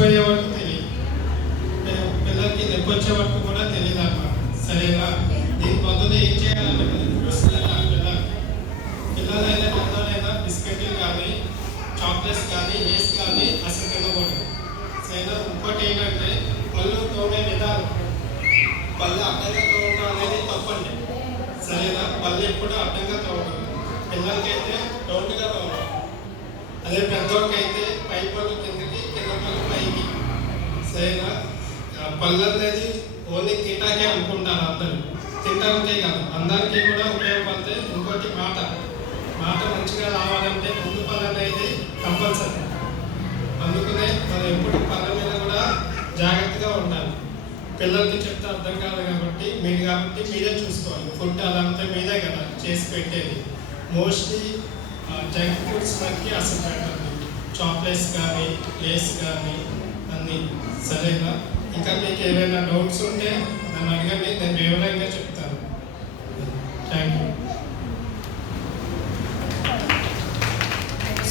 మర్చిపోయే వరకు తెలియదు, పిల్లలకి నొప్పి వచ్చే వరకు కూడా తెలియదు అన్నమాట. సరేనా? దీని బదులు ఏం చేయాలంటే పిల్లలైనా పెద్దలైనా బిస్కెట్లు కానీ చాక్లెట్స్ కానీ లేస్ కానీ అసలు తినకూడదు. సరేనా? ఇంకోటి ఏంటంటే పళ్ళు తోమే విధానం, పళ్ళు అడ్డంగా తోమడం అనేది తప్పండి. సరేనా? పళ్ళు ఎప్పుడు అడ్డంగా తోమకూడదు. పిల్లలకైతే రౌండ్గా తోమాలి, అదే పెద్దవాళ్ళకైతే పై పళ్ళు కిందకి, కింద పళ్ళు పైకి. సరేనా? పళ్ళు అనేది ఓన్లీ తింటాకే అనుకుంటారు అందరూ, తినడానికే కాదు అందరికీ కూడా ఉపయోగపడతాయి. ఇంకోటి మాట మంచిగా రావాలంటే ముందు పళ్ళు అనేది కంపల్సరీ. అందుకనే మనం ఎప్పుడు పళ్ళ మీద కూడా జాగ్రత్తగా ఉండాలి. పిల్లలకి చెప్తే అర్థం కాదు కాబట్టి మీరే చూసుకోవాలి. ఫుడ్ అదంతా మీదే కదా చేసి పెట్టేది. మోస్ట్లీ జంక్ ఫుడ్స్ మనకి అసలు పెట్టండి, చాక్లెట్స్ కానీ లేస్ కానీ అన్నీ. సరేనా? ఇంకా మీకు ఏమైనా డౌట్స్ ఉంటే నన్ను అడగండి, నేను వివరంగా చెప్తాను.